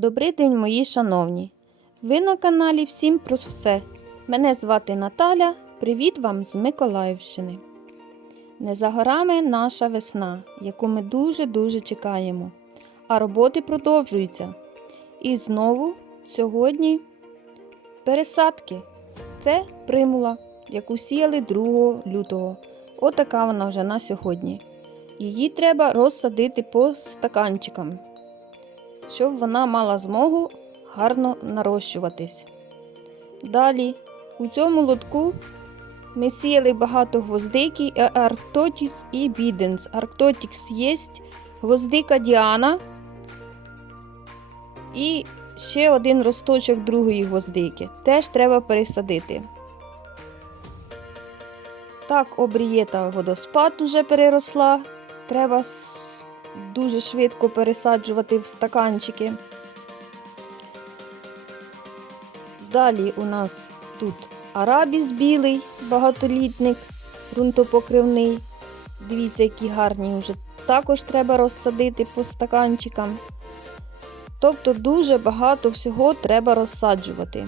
Добрий день, мої шановні! Ви на каналі Всім про все. Мене звати Наталя. Привіт вам з Миколаївщини. Не за горами наша весна, яку ми дуже-дуже чекаємо. А роботи продовжуються. І знову сьогодні пересадки. Це примула, яку сіяли 2 лютого. Отака вона вже на сьогодні. Її треба розсадити по стаканчикам щоб вона мала змогу гарно нарощуватись. Далі у цьому лотку ми сіяли багато гвоздики, е, Арктотіс і Біденс. Арктотікс є гвоздика Діана і ще один росточок другої гвоздики. Теж треба пересадити. Так, обрієта водоспад уже переросла. Треба дуже швидко пересаджувати в стаканчики. Далі у нас тут арабіс білий, багатолітник, ґрунтопокривний. Дивіться, які гарні вже також треба розсадити по стаканчикам. Тобто дуже багато всього треба розсаджувати.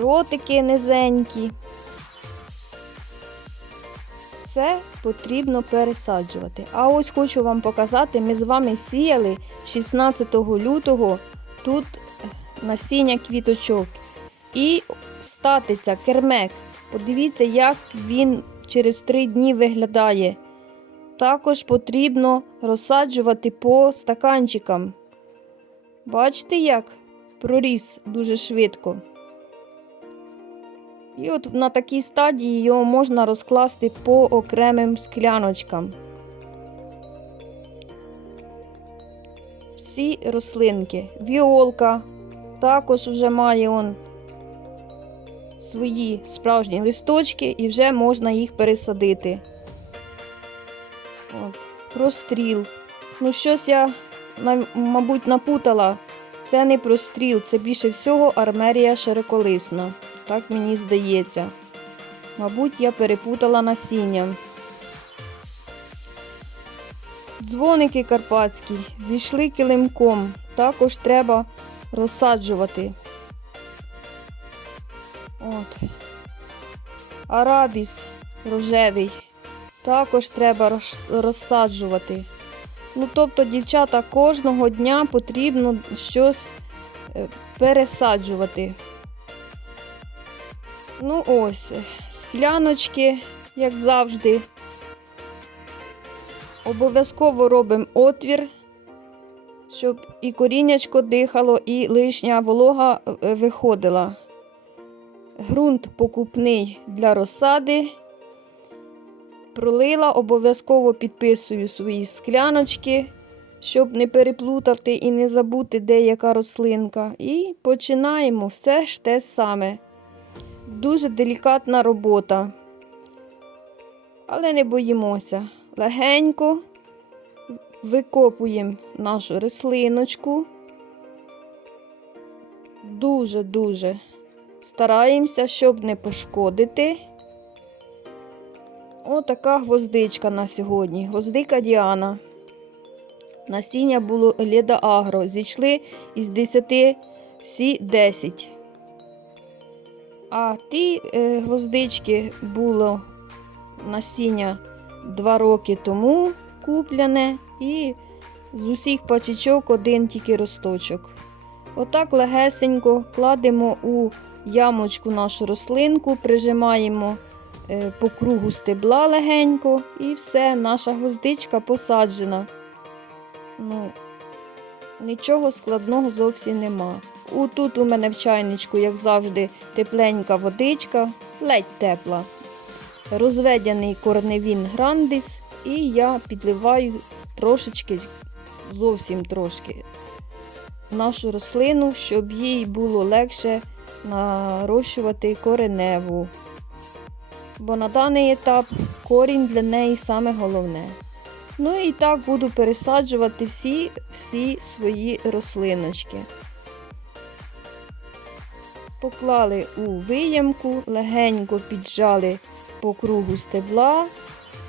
Ротики низенькі все потрібно пересаджувати. А ось хочу вам показати, ми з вами сіяли 16 лютого тут насіння квіточок. І статиця, кермек. Подивіться, як він через 3 дні виглядає. Також потрібно розсаджувати по стаканчикам. Бачите, як проріс дуже швидко. І от на такій стадії його можна розкласти по окремим скляночкам. Всі рослинки. Віолка також вже має он свої справжні листочки і вже можна їх пересадити. От, Простріл. Ну, щось я, мабуть, напутала. Це не простріл, це більше всього армерія широколисна. Так мені здається. Мабуть, я перепутала насіння. Дзвоники карпатські зійшли килимком. Також треба розсаджувати. От. Арабіс рожевий. Також треба розсаджувати. Ну, тобто, дівчата, кожного дня потрібно щось е, пересаджувати. Ну ось, скляночки, як завжди. Обов'язково робимо отвір, щоб і коріннячко дихало, і лишня волога е, виходила. Грунт покупний для розсади. Пролила, обов'язково підписую свої скляночки, щоб не переплутати і не забути, де яка рослинка. І починаємо все ж те саме. Дуже делікатна робота. Але не боїмося. Легенько викопуємо нашу рослиночку. Дуже-дуже стараємося, щоб не пошкодити. Отака гвоздичка на сьогодні. Гвоздика Діана. Насіння було Леда Агро. Зійшли із 10 всі 10. А ті е, гвоздички було насіння 2 роки тому купляне і з усіх пачечок один тільки росточок. Отак легесенько кладемо у ямочку нашу рослинку, прижимаємо е, по кругу стебла легенько і все, наша гвоздичка посаджена. Ну, Нічого складного зовсім нема. У Тут у мене в чайничку, як завжди, тепленька водичка, ледь тепла. Розведений корневін грандис, і я підливаю трошечки, зовсім трошки, нашу рослину, щоб їй було легше нарощувати кореневу. Бо на даний етап корінь для неї саме головне. Ну і так буду пересаджувати всі всі свої рослиночки. Поклали у виямку, легенько піджали по кругу стебла,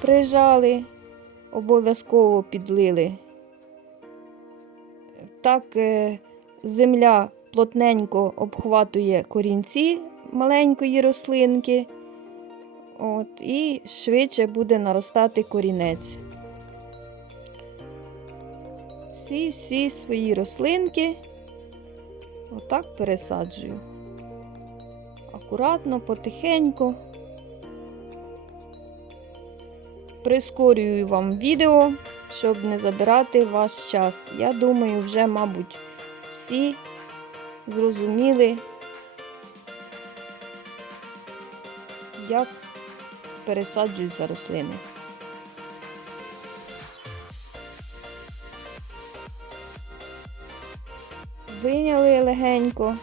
прижали, обов'язково підлили так е, земля плотненько обхватує корінці маленької рослинки. От, і швидше буде наростати корінець. Всі-всі свої рослинки отак пересаджую. Акуратно, потихеньку. Прискорюю вам відео, щоб не забирати ваш час. Я думаю, вже, мабуть, всі зрозуміли, як пересаджуються рослини. Виняли легенько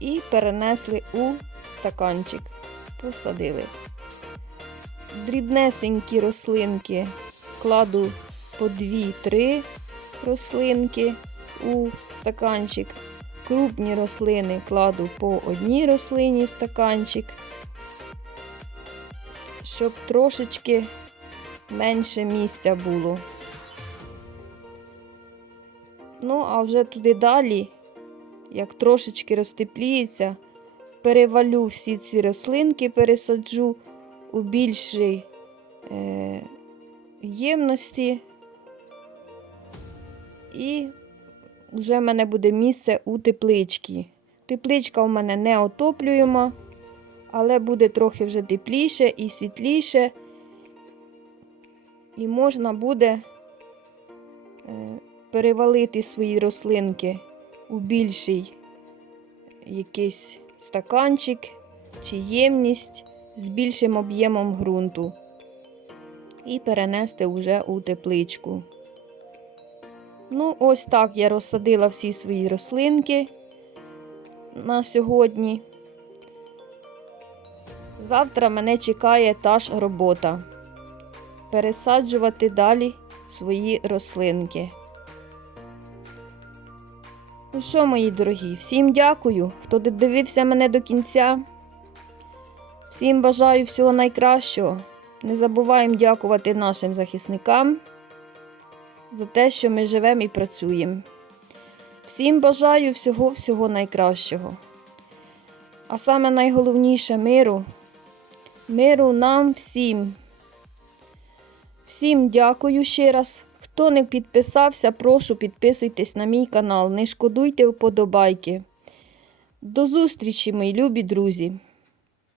і перенесли у стаканчик. Посадили. Дрібнесенькі рослинки кладу по 2-3 рослинки у стаканчик. Крупні рослини кладу по одній рослині в стаканчик, щоб трошечки менше місця було. Ну, а вже туди далі, як трошечки розтепліється, перевалю всі ці рослинки, пересаджу у більшій е, ємності. І вже в мене буде місце у тепличці. Тепличка у мене не отоплюємо, але буде трохи вже тепліше і світліше. І можна буде е, перевалити свої рослинки у більший якийсь стаканчик чи ємність з більшим об'ємом ґрунту і перенести вже у тепличку. Ну, ось так я розсадила всі свої рослинки на сьогодні. Завтра мене чекає та ж робота. Пересаджувати далі свої рослинки. Ну що, мої дорогі, всім дякую, хто додивився мене до кінця. Всім бажаю всього найкращого. Не забуваємо дякувати нашим захисникам за те, що ми живемо і працюємо. Всім бажаю всього-всього найкращого. А саме найголовніше миру. Миру нам всім. Всім дякую ще раз. Хто не підписався, прошу підписуйтесь на мій канал. Не шкодуйте вподобайки. До зустрічі, мої любі друзі!